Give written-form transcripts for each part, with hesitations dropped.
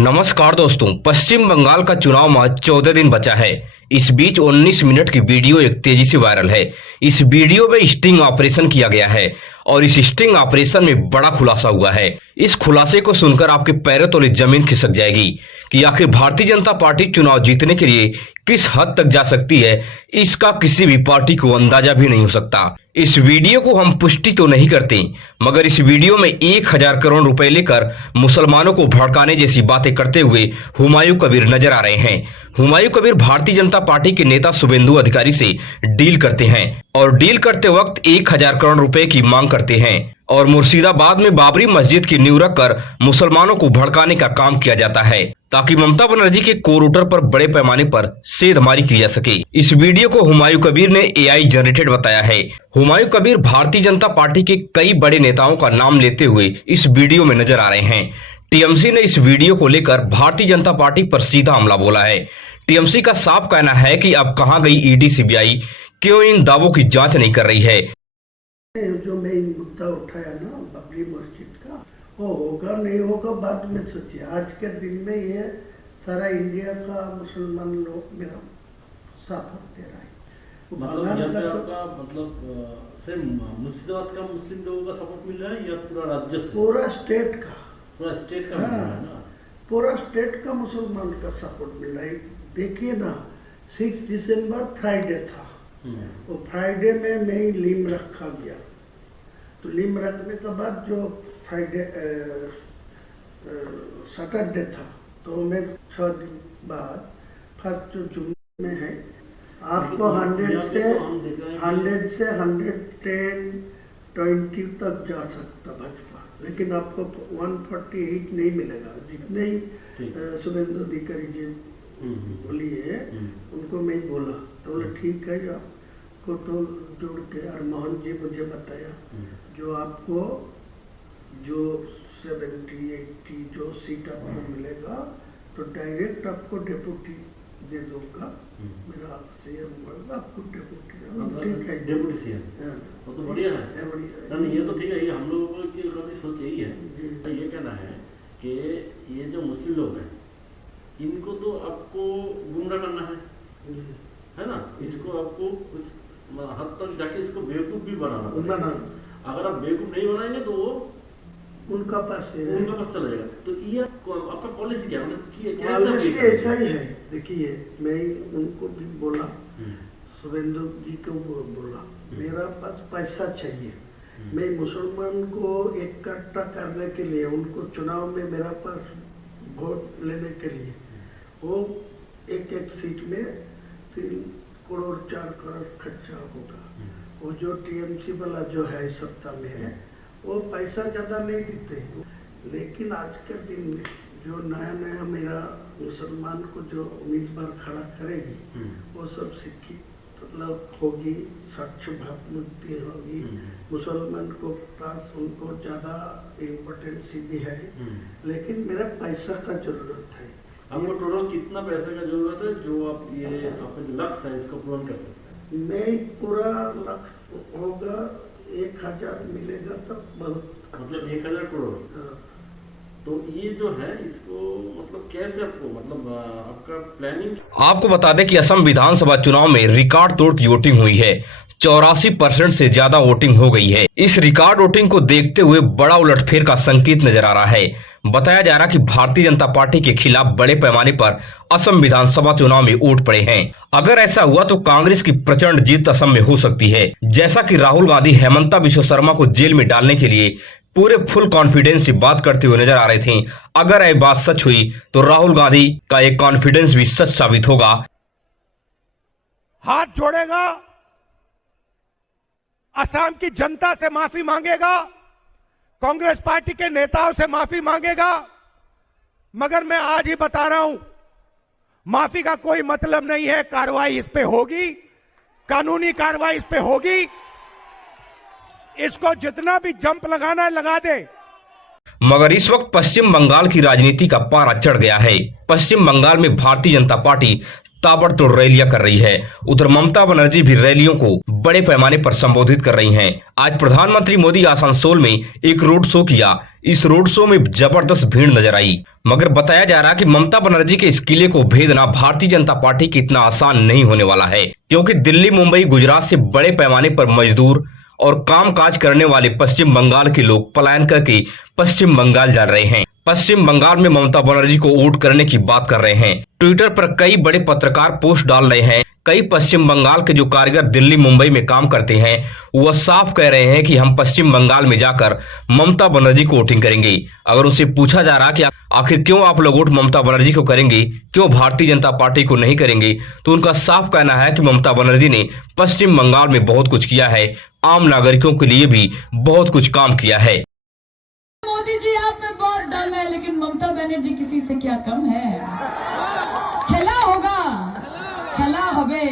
नमस्कार दोस्तों, पश्चिम बंगाल का चुनाव महज 14 दिन बचा है। इस बीच 19 मिनट की वीडियो एक तेजी से वायरल है। इस वीडियो में स्टिंग ऑपरेशन किया गया है और इस स्टिंग ऑपरेशन में बड़ा खुलासा हुआ है। इस खुलासे को सुनकर आपके पैरों तले जमीन खिसक जाएगी कि आखिर भारतीय जनता पार्टी चुनाव जीतने के लिए किस हद तक जा सकती है। इसका किसी भी पार्टी को अंदाजा भी नहीं हो सकता। इस वीडियो को हम पुष्टि तो नहीं करते, मगर इस वीडियो में 1000 करोड़ रुपए लेकर मुसलमानों को भड़काने जैसी बातें करते हुए हुमायूं कबीर नजर आ रहे हैं। हुमायूं कबीर भारतीय जनता पार्टी के नेता शुभेंदु अधिकारी से डील करते हैं और डील करते वक्त 1000 करोड़ रुपए की मांग करते हैं और मुर्शिदाबाद में बाबरी मस्जिद की नींव रखकर मुसलमानों को भड़काने का काम किया जाता है ताकि ममता बनर्जी के कोर वोटर पर बड़े पैमाने पर सेधमारी की जा सके। इस वीडियो को हुमायूं कबीर ने AI जनरेटेड बताया है। हुमायूं कबीर भारतीय जनता पार्टी के कई बड़े नेताओं का नाम लेते हुए इस वीडियो में नजर आ रहे हैं। टीएमसी ने इस वीडियो को लेकर भारतीय जनता पार्टी पर सीधा हमला बोला है। टीएमसी का साफ कहना है कि अब कहां गई ईडी सीबीआई, क्यों इन दावों की जांच नहीं कर रही है। जो मैं मुद्दा उठाया ना बाबरी मस्जिद का, वो होगा नहीं होगा बाद में सोचिए। आज के दिन में ये सारा इंडिया का मुसलमान लोग मेरा सपोर्ट दे रहा है। मतलब सिर्फ मुर्शिदाबाद का मुस्लिम लोगों का सपोर्ट मिल रहा है या पूरा राज्य से? पूरा स्टेट का मिल रहा है ना? पूरा स्टेट का मुसलमान का सपोर्ट मिल रहा है। देखिए ना, 6 दिसंबर फ्राइडे था, वो फ्राइडे में मैं लीम रखा गया, तो लीम रखने के बाद जो फ्राइडे सैटरडे था, तो मैं 6 दिन बाद फर्स्ट जो जुम्मे में है, आपको 100 से 110, 20 तक जा सकता भाजपा, लेकिन आपको 148 नहीं मिलेगा। जितने ही शुभेंदु अधिकारी जी बोलिए उनको मैं बोला, तो बोले ठीक है, आपको तो जोड़ के, और मोहन जी मुझे बताया जो आपको जो 70-80 जो सीट आपको मिलेगा तो डायरेक्ट आपको डेप्यूटी दे दूंगा, मेरा सीएम होगा, आपको डेप्यूटी। ठीक है, डेप्यूटी सीएम वो तो बढ़िया है, नहीं ये तो ठीक है। ये हम लोगों की सोच यही है, ये कहना है कि ये जो मुस्लिम लोग हैं इनको तो आपको गुमराह करना है ना? इसको आपको कुछ हद तक जाके इसको बेवकूफ भी बनाना। अगर आप बेवकूफ नहीं बनाएंगे तो वो उनका पास चला जाएगा। तो ये आपका पॉलिसी क्या, मतलब पॉलिसी ऐसा ही है। देखिए, मैं उनको भी बोला, शुभेंदु जी को बोला, मेरा पास पैसा चाहिए, मैं मुसलमान को इकट्ठा करने के लिए, उनको चुनाव में मेरा पास वोट लेने के लिए, वो एक सीट में 3 करोड़ 4 करोड़ खर्चा होगा। वो जो टीएमसी वाला जो है सत्ता में है, वो पैसा ज़्यादा नहीं देते, लेकिन आज के दिन में जो नया मेरा मुसलमान को जो उम्मीदवार खड़ा करेगी, वो सब शिक्षित मतलब होगी, स्वच्छ भावमुक्ति होगी, मुसलमान को पास उनको ज़्यादा इम्पोर्टेंसी भी है, लेकिन मेरा पैसा का जरूरत है। आपको टोटल कितना पैसे का जरूरत है जो आप ये आपका जो लक्ष्य है इसको पूर्ण कर सकते हैं? नहीं, पूरा लक्ष्य होगा 1000 मिलेगा तब बहुत, मतलब 1000 करोड़। तो ये जो है इसको मतलब कैसे आपको, मतलब आपका प्लानिंग? आपको बता दें कि असम विधानसभा चुनाव में रिकॉर्ड तोड़ की वोटिंग हुई है। 84% से ज्यादा वोटिंग हो गई है। इस रिकॉर्ड वोटिंग को देखते हुए बड़ा उलटफेर का संकेत नजर आ रहा है। बताया जा रहा कि भारतीय जनता पार्टी के खिलाफ बड़े पैमाने पर असम विधानसभा चुनाव में वोट पड़े हैं। अगर ऐसा हुआ तो कांग्रेस की प्रचंड जीत असम में हो सकती है। जैसा कि राहुल गांधी हेमंता बिश्व शर्मा को जेल में डालने के लिए पूरे फुल कॉन्फिडेंस से बात करते हुए नजर आ रहे थे। अगर यह बात सच हुई तो राहुल गांधी का एक कॉन्फिडेंस भी सच साबित होगा। हाथ जोड़ेगा, असम की जनता से माफी मांगेगा, कांग्रेस पार्टी के नेताओं से माफी मांगेगा, मगर मैं आज ही बता रहा हूं, माफी का कोई मतलब नहीं है। कार्रवाई इस पे होगी, कानूनी कार्रवाई इस पे होगी। इसको जितना भी जंप लगाना है लगा दे। मगर इस वक्त पश्चिम बंगाल की राजनीति का पारा चढ़ गया है। पश्चिम बंगाल में भारतीय जनता पार्टी ताबड़तोड़ रैलियां कर रही है। उधर ममता बनर्जी भी रैलियों को बड़े पैमाने पर संबोधित कर रही हैं। आज प्रधानमंत्री मोदी आसनसोल में एक रोड शो किया। इस रोड शो में जबरदस्त भीड़ नजर आई, मगर बताया जा रहा है कि ममता बनर्जी के इस किले को भेदना भारतीय जनता पार्टी के इतना आसान नहीं होने वाला है, क्योंकि दिल्ली, मुंबई, गुजरात से बड़े पैमाने पर मजदूर और कामकाज करने वाले पश्चिम बंगाल के लोग पलायन करके पश्चिम बंगाल जा रहे हैं। पश्चिम बंगाल में ममता बनर्जी को वोट करने की बात कर रहे हैं। ट्विटर पर कई बड़े पत्रकार पोस्ट डाल रहे हैं। कई पश्चिम बंगाल के जो कारीगर दिल्ली, मुंबई में काम करते हैं, वह साफ कह रहे हैं कि हम पश्चिम बंगाल में जाकर ममता बनर्जी को वोटिंग करेंगे। अगर उनसे पूछा जा रहा कि आखिर क्यों आप लोग वोट ममता बनर्जी को करेंगे, क्यों भारतीय जनता पार्टी को नहीं करेंगे, तो उनका साफ कहना है कि ममता बनर्जी ने पश्चिम बंगाल में बहुत कुछ किया है, आम नागरिकों के लिए भी बहुत कुछ काम किया है। मोदी जी आप में बहुत दम है, लेकिन ममता बनर्जी किसी से क्या कम है। খেলা होगा, খেলা হবে।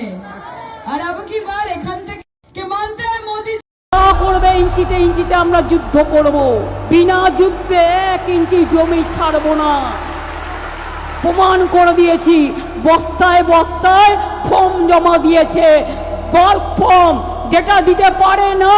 আর अब की बार এখান থেকে কে মানতে হয় মোদি করবে, ইঞ্চিতে ইঞ্চিতে আমরা যুদ্ধ করব, বিনা যুদ্ধে 1 ইঞ্চি জমি ছাড়ব না। প্রমাণ করে দিয়েছি, বস্তায় বস্তায় ফর্ম জমা দিয়েছে, বাল্ক ফর্ম যেটা দিতে পারে না।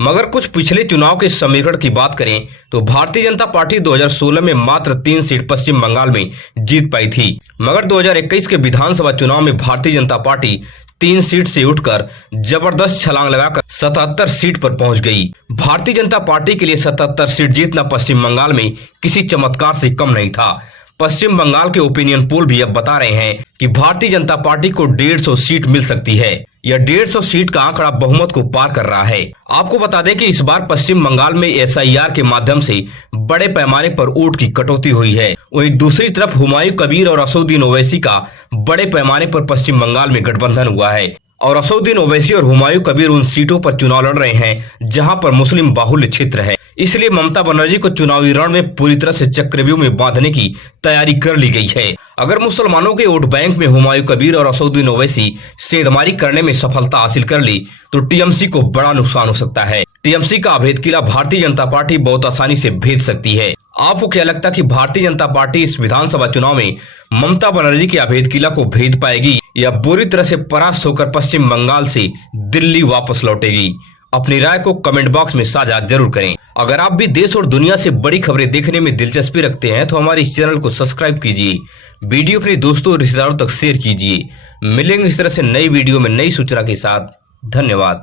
मगर कुछ पिछले चुनाव के समीकरण की बात करें तो भारतीय जनता पार्टी 2016 में मात्र 3 सीट पश्चिम बंगाल में जीत पाई थी, मगर 2021 के विधानसभा चुनाव में भारतीय जनता पार्टी 3 सीट से उठकर जबरदस्त छलांग लगाकर 77 सीट पर पहुंच गई। भारतीय जनता पार्टी के लिए 77 सीट जीतना पश्चिम बंगाल में किसी चमत्कार से कम नहीं था। पश्चिम बंगाल के ओपिनियन पोल भी अब बता रहे हैं कि भारतीय जनता पार्टी को 150 सीट मिल सकती है। यह 150 सीट का आंकड़ा बहुमत को पार कर रहा है। आपको बता दें कि इस बार पश्चिम बंगाल में SIR के माध्यम से बड़े पैमाने पर वोट की कटौती हुई है। वहीं दूसरी तरफ हुमायूं कबीर और असदुद्दीन ओवैसी का बड़े पैमाने पर पश्चिम बंगाल में गठबंधन हुआ है, और असदुद्दीन ओवैसी और हुमायूं कबीर उन सीटों पर चुनाव लड़ रहे हैं जहां पर मुस्लिम बाहुल्य क्षेत्र है। इसलिए ममता बनर्जी को चुनावी रण में पूरी तरह से चक्रव्यूह में बांधने की तैयारी कर ली गई है। अगर मुसलमानों के वोट बैंक में हुमायूं कबीर और असदुद्दीन ओवैसी सेंधमारी करने में सफलता हासिल कर ली तो TMC को बड़ा नुकसान हो सकता है। TMC का अभेद किला भारतीय जनता पार्टी बहुत आसानी से भेद सकती है। आपको क्या लगता है कि भारतीय जनता पार्टी इस विधानसभा चुनाव में ममता बनर्जी के अभेद किला को भेद पाएगी या बुरी तरह से परास्त होकर पश्चिम बंगाल से दिल्ली वापस लौटेगी? अपनी राय को कमेंट बॉक्स में साझा जरूर करें। अगर आप भी देश और दुनिया से बड़ी खबरें देखने में दिलचस्पी रखते हैं तो हमारे इस चैनल को सब्सक्राइब कीजिए, वीडियो अपने दोस्तों और रिश्तेदारों तक शेयर कीजिए। मिलेंगे इस तरह से नई वीडियो में नई सूचना के साथ। धन्यवाद।